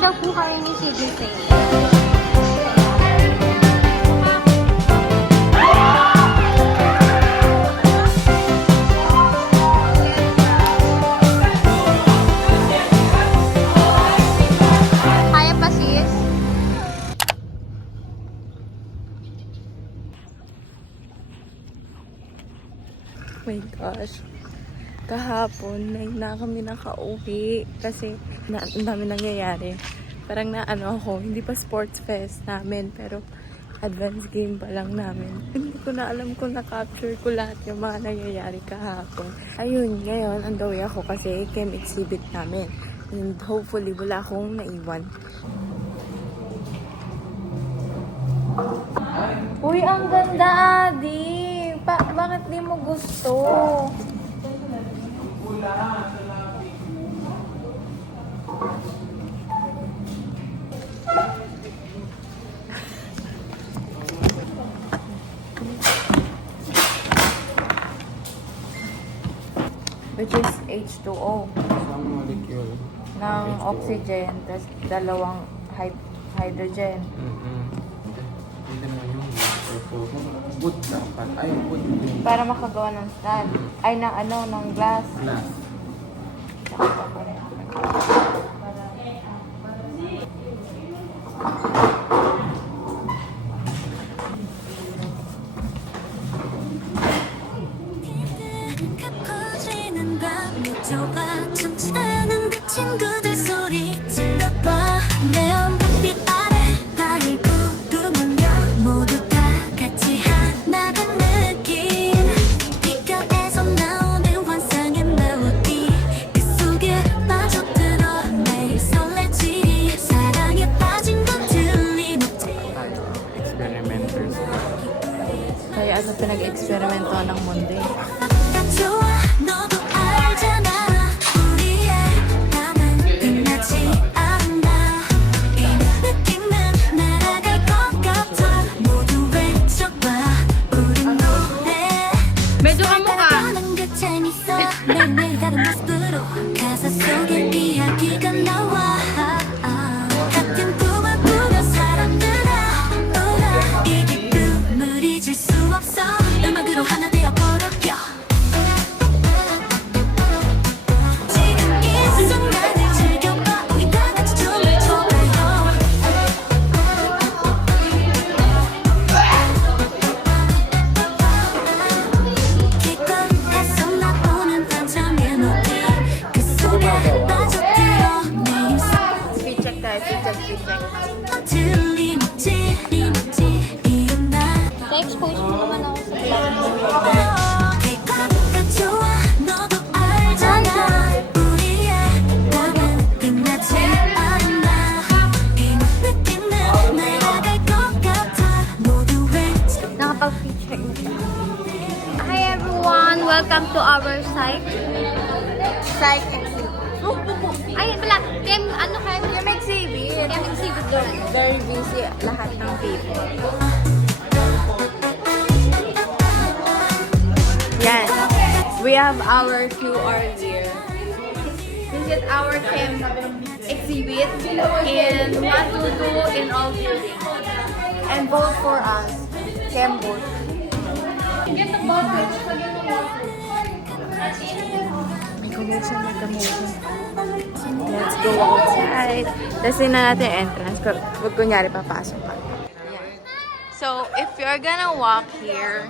daw po kami ni CDC. Kaya pa sis? Oh my gosh. Kahapon, na kami nakauwi kasi ang dami nangyayari. Parang naano ako, hindi pa sports fest namin, pero advance game pa lang namin. Hindi ko na alam kung na-capture ko lahat yung mga nangyayari kahapon. Ayun, ngayon, andawi ako kasi chem exhibit namin. And hopefully, wala akong naiwan. Uy, ang ganda, Adi! Bakit di mo gusto? Which is H2O. Isang molecule. Ng oxygen, tapos dalawang hydrogen. Hindi mo yung wood dapat. Ay, wood. Para makagawa ng stand. Ay, ng ano, ng glass. Glass. 춤추는 그 친구들 소리 질러봐 내 얼굴빛 아래 나를 부르며 모두 다 같이 하나가 느낀 귓가에서 나오는 환상의 멜로디 그 속에 빠져들어 매일 설레지 사랑에 빠진 건 틀림없지 Experimenters. Kaya ano pinag-eksperimento ng mundo eh. 좋아 너도 알잖아 우리의 밤은 끝나지 않아 이 느낌은 날아갈 것 같아 모두 외쳐봐 우리 노래 Medyo kamukha. 하는 게 재밌어 매일매일 다른 모습으로 가사 속에 이야기가 나와 같은 꿈을 꾸는 사람들아 울어 이 기쁨을 잊을 수 없어 음악으로 하나 되어버려 지금 이 순간을 즐겨봐 우리 다 같이 춤을 춰봐요 기껏해서 나오는 반전 멜로디 그 속에 빠져들어 매일 Speed check tayo, speed check. 틀림없지 이런 날 Na-expose mo naman ako sa vlog. 기껏 좋아 너도 알잖아 우리의 밤은 끝나지 않아 이 느낌은 날아갈 것 같아 모두 외쳐 Nakapag-feature na siya. Hi everyone! Welcome to our site. Psych Ayun pala, Chem, ano kayo? Chem exhibit. Chem exhibit doon. Very busy lahat ng people. Yan. We have our QR here. This is our Chem exhibit and what to do in all buildings. And vote for us. Chem vote. Get the bottles. Lagyan mo water. May commotion, may commotion. Let's go outside. Tapos na natin yung entrance. Huwag kunyari papasok ka. Ayan. So, if you're gonna walk here,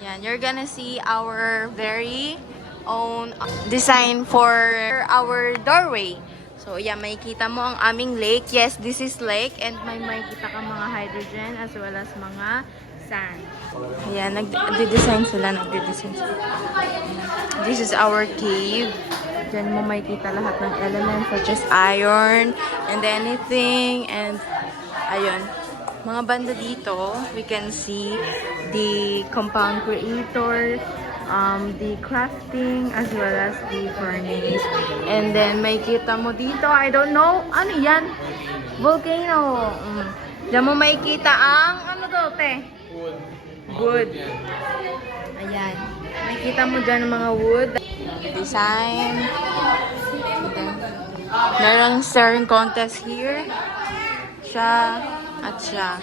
yan, you're gonna see our very own design for our doorway. So, yan, makikita mo ang aming lake. Yes, this is lake. And may makikita ka mga hydrogen as well as mga sand. Ayan, nagde-design sila. This is our cave. Diyan mo makikita lahat ng elements such as iron and anything. And, ayun. Mga banda dito, we can see the compound creator, the crafting, as well as the furnace. And then, makikita mo dito, I don't know, ano yan? Volcano. Diyan mo makikita ang, ano to, te? Wood. Ayan. Makikita mo dyan ang mga wood. Design. And then, Merong staring contest here. Siya at siya.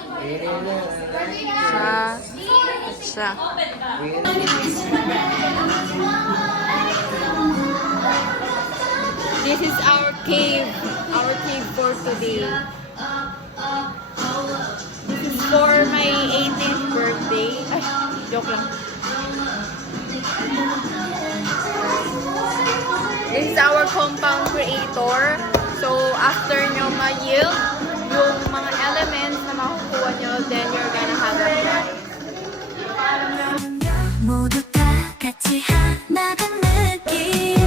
Siya at siya. This is our cave for today. This is for my 18th birthday. Ay, joke lang. This is our compound creator. So, after nyo ma-yield yung mga elements na makukuha nyo, then you're gonna have a fun. 모두 다 같이 하나가 느낌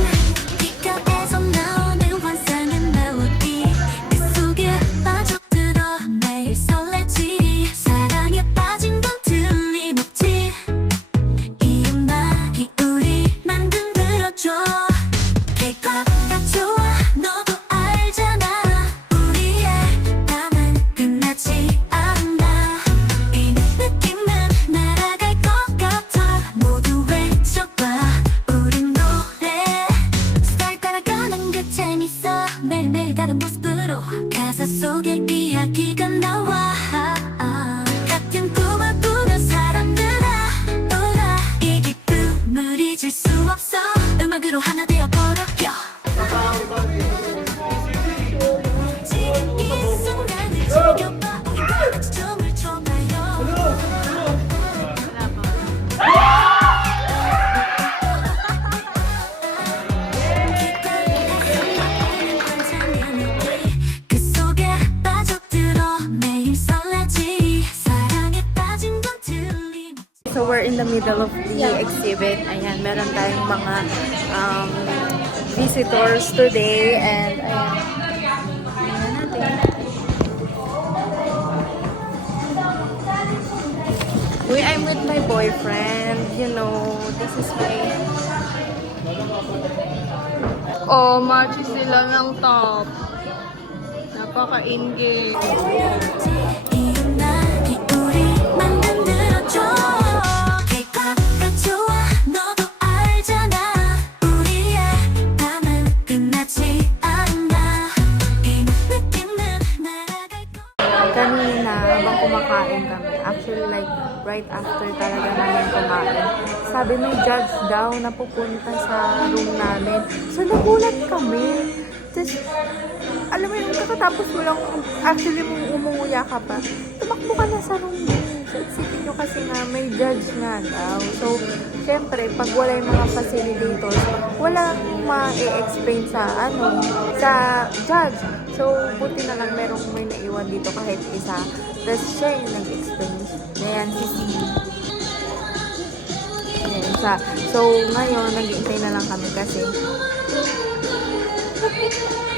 뒷가에서 나오는 환상의 멜로디 그 속에 빠져들어 매일 설레지 사랑에 빠진 건 틀림없지 이 음악이 우리 만들어줘 K-pop 다 좋아 너도 알잖아 우리의 밤은 끝나지 않아 이 느낌은 날아갈 것 같아 모두 외쳐봐 우린 노래 스타일 따라가는 그 재밌어 매일매일 다른 모습으로 가사 속에 이야기가 나와 같은 꿈을 꾸는 사람들아 놀아 이 기쁨을 잊을 수 없어 음악으로 하나 되어버려 지금 이 순간을 즐겨봐 우리 다 같이 춤을 춰봐요 그 속에 빠져들어 매일 설레지 사랑에 빠진 건 틀림 So we're in the middle of the exhibit. Ayan, meron tayong mga visitors today and ayan. Tingnan natin. Uy, I'm with my boyfriend. You know, this is my... Oh, match sila ng top. Napaka-engage. 이 음악이 우리 만들어줘 K-pop 좋아 너도 알잖아 우리의 밤은 끝나지 않아 이 느낌은 날아갈 것 Kanina, habang kumakain kami, actually like right after talaga namin kumain, sabi may judge daw na pupunta sa room namin. So nagulat kami. Tapos, alam mo yung kakatapos mo lang, actually umuuya ka pa, tumakbo ka na sa room mo. So isipin nyo kasi nga may judge nga daw. So, syempre, pag wala yung mga facilitators, walang ma-explain sa sa judge. So, buti na lang merong may naiwan dito kahit isa. Tapos siya yung nag-explain. Ayan, si Steve. Ayan siya. So, ngayon, nag-iintay na lang kami kasi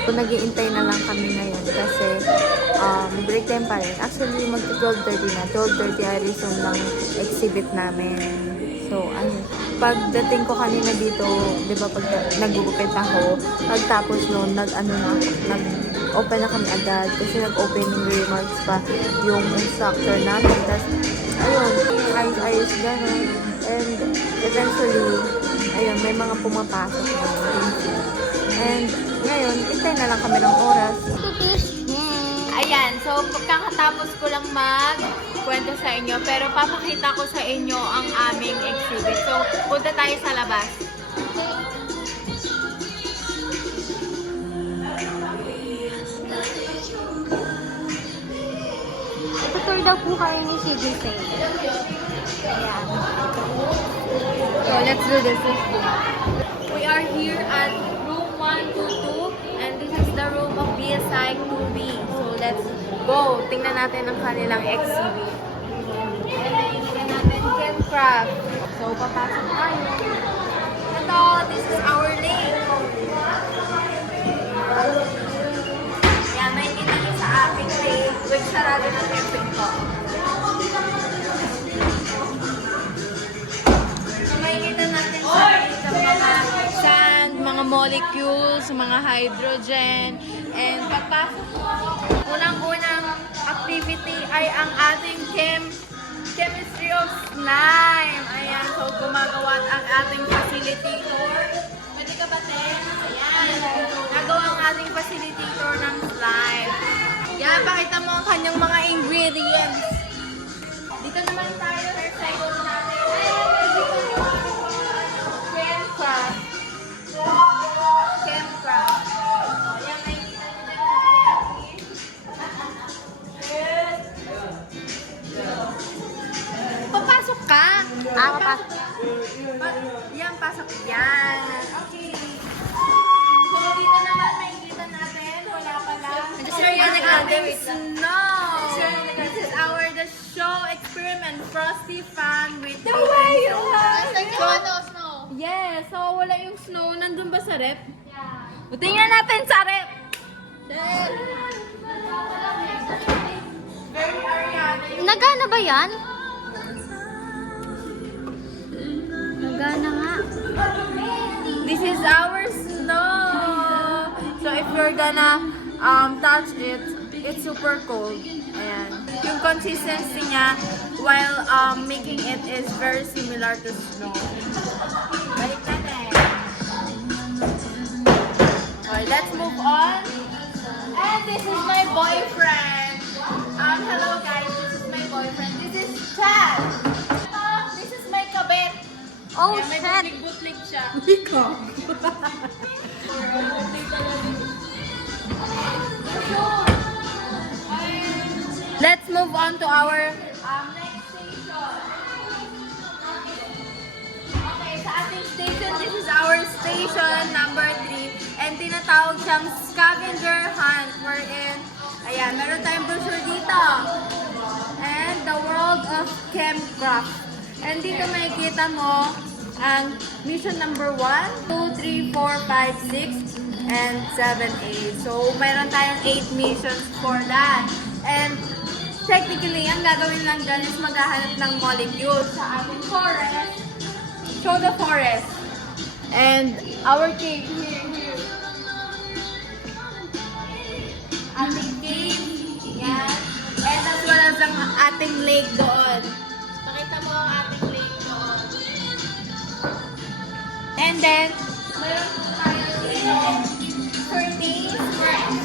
nag-iintay na lang kami ngayon kasi break time pa rin. Actually, mag-12:30 na. 12:30 ay resume ng exhibit namin. So, pagdating ko kanina dito, di ba, pag nag-open ako, pagtapos noon, nag-open na kami agad kasi nag-opening remarks pa yung instructor namin. Tapos, ayun, ayos gano'n. And, eventually, ayun, may mga pumapasok na. And, ngayon, hintay na lang kami ng oras. Ayan, so pagkakatapos ko lang mag-kwento sa inyo, pero papakita ko sa inyo ang aming exhibit. So, punta tayo sa labas. Tutur daw po kami ni Shiguse. Ayan. So, let's do this. We are here at room 122 and this is the room of BSI 2B. So, let's go. Tingnan natin ang kanilang exhibit. Tingnan natin Ken Craft. So, papasok tayo. Ito, this is our lake. Yan, may kita nyo sa aking lake. Which sarado na yung pinto. So, may kita natin sa mga sand, mga molecules, mga hydrogen, and papasok unang-unang activity ay ang ating chemistry of slime. Ayan, so gumagawa ang ating facilitator. Pwede ka ba, Ten? Ayan. gagawa ang ating facilitator ng slime. Yan, pakita mo ang kanyang mga ingredients. Dito naman tayo sa cycle natin. Chemcraft. Chemcraft. Yan, nakikita nyo na. Papasok ka. Papasok. Yan, pasok yan. Okay. So, dito naman makikita natin. Wala pa lang. Ang ating snow. This is the show experiment. Frosty fan with the way you Snow. Yes. So, wala yung snow. Nandun ba sa rep? Yeah. Tingnan natin sa rep. Very Ariana. Nagana ba yan? Nagana nga. This is our snow. So if you're gonna touch it, it's super cold. Ayan. Yung consistency niya while making it is very similar to snow. Balik natin. Okay, let's move on. And this is my boyfriend. Hello guys, this is my boyfriend. This is Chad. This is my kabit. Oh, May shit. butlig siya. Let's move on to our next station. Okay, sa ating station, this is our station number 3. And tinatawag siyang scavenger hunt. Wherein, ayan, meron tayong brochure dito. And the world of Chemcraft. And dito makikita mo ang mission number 1, 2, 3, 4, 5, 6, and 7, 8. So, mayroon tayong 8 missions for that. And technically, ang gagawin lang dyan is maghahanap ng molecules sa ating forest. Show the forest. And our cave here. Ating cave. Yan. And as well as ang ating lake doon. Pakita mo ang ating lake doon. And then, meron tayong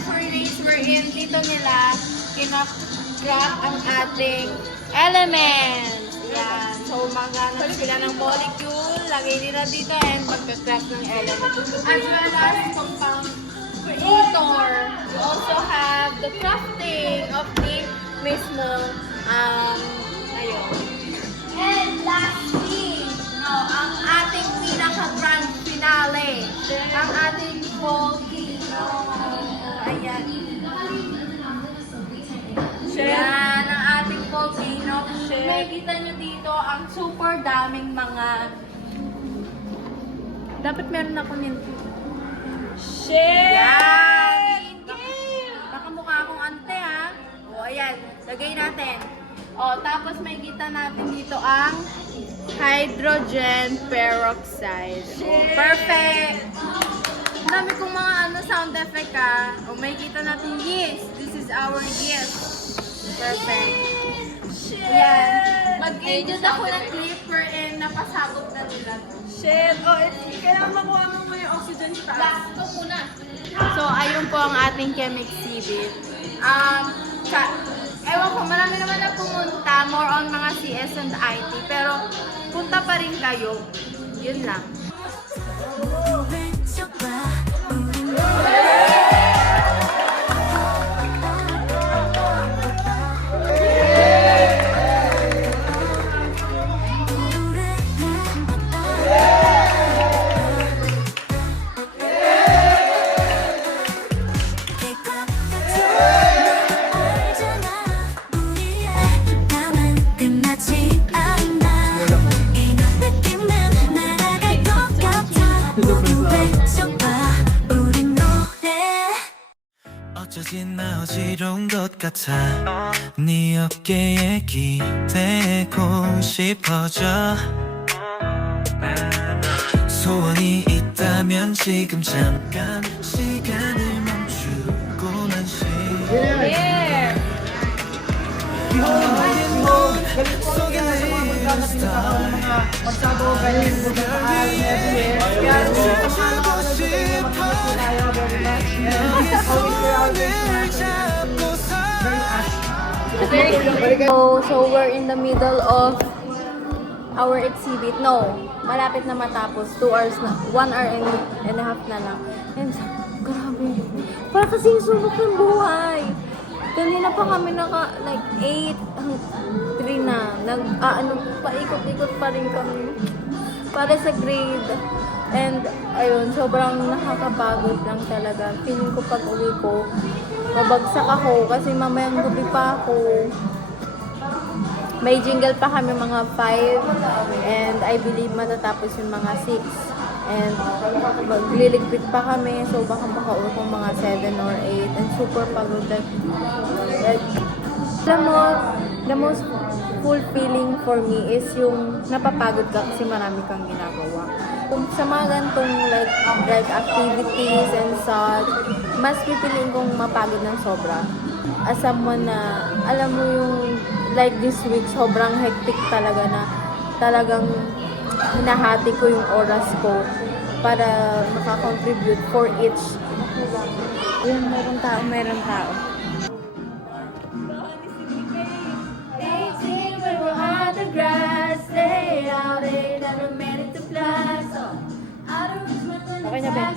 furnace wherein dito nila kinap-craft ang ating elements. Yan. So, maghanap sila ng molecule, lagay nila dito, and magka-craft ng element. As well as compound creator. We also have the crafting of the mismo, ayun. And lastly, ang ating pinaka-grand finale, ang ating volcano. Ayan. Yan, ang ating volcano. Makikita nyo dito ang super daming mga... Dapat meron ako nito. Yan! Baka mukha akong ante ha. O, ayan. Lagay natin. O, tapos makikita natin dito ang hydrogen peroxide. O, perfect! Dami kong mga sound effect ha. O, makikita natin yes. This is our yes. Perfect. Yan. Mag-edit ako ng clip wherein napasabog na nila. Shit! Oh, kailangan makuha mo yung oxygen sa taas. Last ko muna. So, ayun po ang ating chem exhibit. Ewan ko, marami naman na pumunta, more on mga CS and IT, pero punta pa rin kayo. Yun lang. 왼쪽 봐 우린 어쩌진 나 어지러운 것 같아 네 어깨에 기대고 싶어져 소원이 있다면 지금 잠깐 시간을 멈추고 난 Yeah! 속에 있는 스타일 춤추고 싶어 tayo very much. Always we're always So we're in the middle of our exhibit. No, malapit na matapos. 2 hours na. 1 hour and a half na lang. And grabe. Para kasing sulok ng buhay. Kanina pa kami like 8, 3 na. Paikot-ikot pa rin kami. Para sa grade. And ayun, sobrang nakakapagod lang talaga. Feeling ko pag uwi ko, mabagsak ako kasi mamayang gabi pa ako. May jingle pa kami mga 5 and I believe matatapos yung mga 6. And magliligpit pa kami, so baka makauwi ko mga 7 or 8 and super pagod. Like the most fulfilling for me is yung napapagod ka kasi marami kang ginagawa. Kung sa mga gantong like activities and such, mas pipiliin kong mapagod ng sobra. As someone na, alam mo yung like this week, sobrang hectic talaga na talagang hinahati ko yung oras ko para makakontribute for each. Yung mayroong tao. Okay na ba?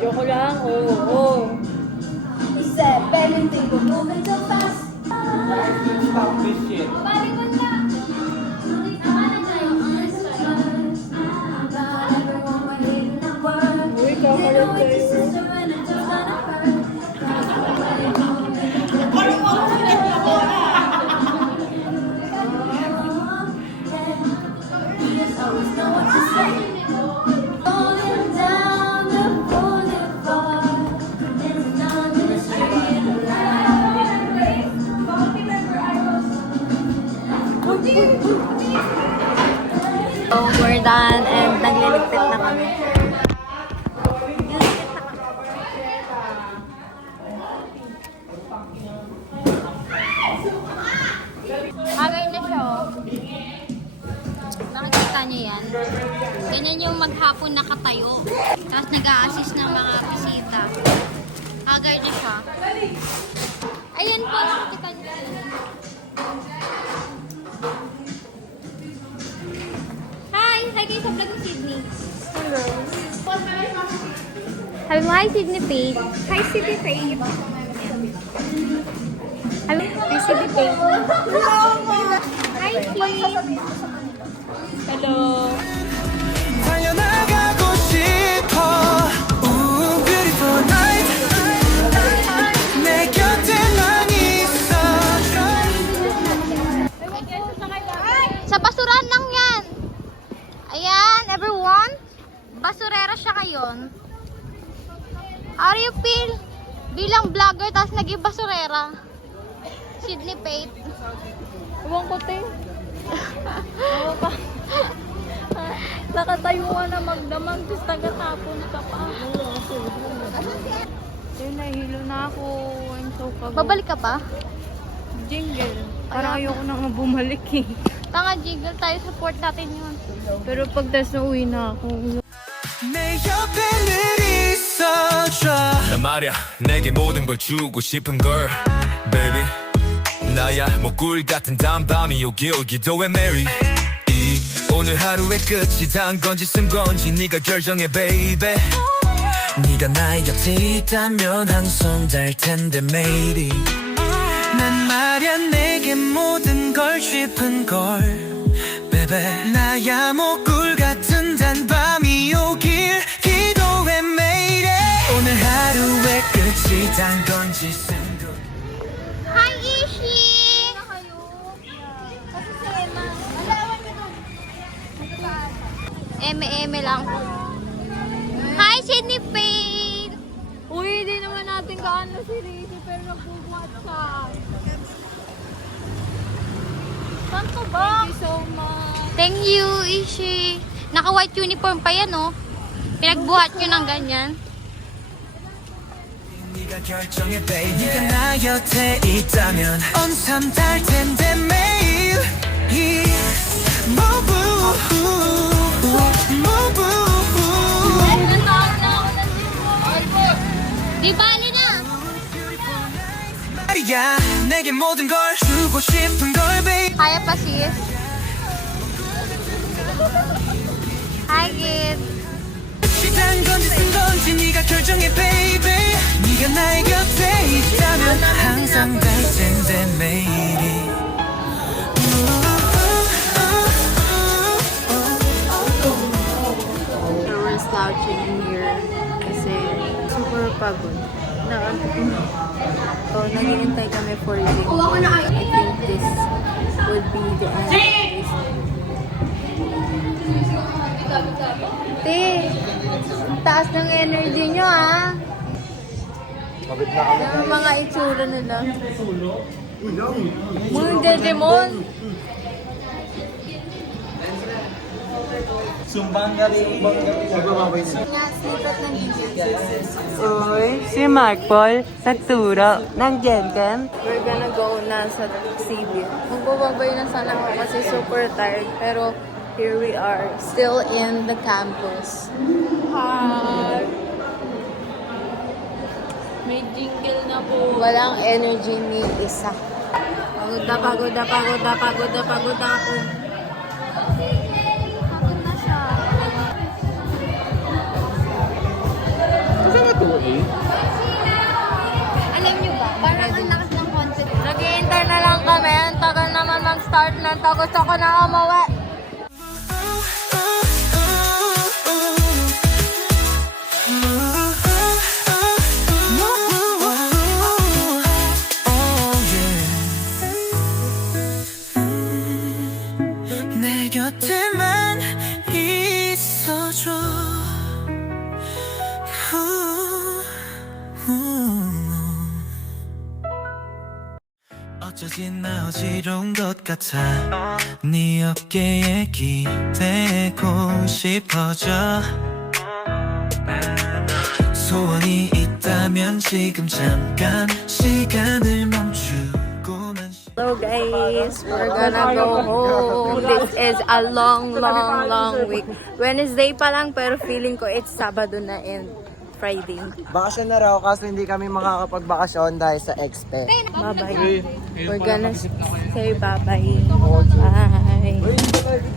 Joke lang, oo. Stop this shit. Uy, kakalat kayo. So, we're done and nagliligpit na kami. Agay na siya, oh. Nakikita niyo yan? Ganyan yung maghapon nakatayo. Tapos nag-a-assist ng mga bisita. Agay na siya. Ayan po, nakikita niyo. Hi! Hi kayo sa vlog ng Sydney. Hello. Hello, hi Sydney Page. Hi Sydney Page. Hello, hi Sydney Page. Hi Sydney. Hello. 달려나가고 싶어 beautiful night 내 곁에만 있어줘 Sa basurahan lang yan. Ayan, everyone. Basurera siya ngayon. How do you feel? Bilang vlogger, tapos naging basurera. Sydney Pate. Ewan ko, te. Nakatayo ka na magdamag, tapos tagatapon ka pa. Te, nahihilo na ako. I'm so pagod. Babalik ka pa? Jingle. Parang ayoko na nga bumalik eh. Tanga, jiggle tayo. Support natin yun. Pero pag tas na uwi na ako. 내 옆에 늘 있어줘 난 말야 내게 모든 걸 주고 싶은 걸 Baby 나야 목꿀 같은 담밤이 오기 오기도 해 Mary 이 오늘 하루의 끝이 단 건지 쓴 건지 네가 결정해 baby 네가 나의 곁에 있다면 한 손 닿을 텐데 maybe 난 말야 내게 모든 걸 싶은 걸 Baby 나야 목꿀 같은 단밤이 오길 기도해 매일 오늘 하루의 끝이 단 건지 쓴 건 Hi, Ishi! Eme-eme lang. Hi, Sydney Payne! Uy, di naman natin kaano si Rizy, pero nagbubuhat siya. Saan ka ba? Thank you so much. Thank you, Ishi. Naka-white uniform pa yan, oh. Pinagbuhat nyo ng ganyan. 네가 결정해 baby 네가 나 곁에 있다면 온삼 달 텐데 매일 이 모브 너야 내게 모든 걸 주고 싶은 걸 baby Kaya pa, sis? Hi, kid. 시간 건지 쓴 건지 네가 결정해 baby 네가 나의 곁에 있다면 항상 달 텐데 매일이 We're slouching in here kasi super pagod. Naghihintay kami for Jing. I think this would be the end of this. Te, ang taas ng energy nyo, ha? Yung mga itsura nila. Mga Digimon. Sumbang galing, Nga, snippet ng Uy, si Mark Paul, nagturo ng Genken. We're gonna go na sa Cebu. Magbababay na sana ako kasi super tired. Pero here we are, still in the campus. Hi! May jingle na po. Walang energy ni isa. Pagod na ako. Pagod na siya. Alam nyo ba, parang ang lakas ng confidence. Naghihintay na lang kami. Ang tagal naman mag-start na. Gusto ko na umuwi. 내 곁에만 있어줘 어쩌지 나 어지러운 것 같아 네 어깨에 기대고 싶어져 소원이 있다면 지금 잠깐 시간을 멈추고만 Hello guys, we're gonna go home. This is a long week. Wednesday pa lang pero feeling ko it's Sabado na and Friday. Bakasyon na raw kasi hindi kami makakapagbakasyon dahil sa expe. Bye-bye. We're gonna say bye-bye. Bye.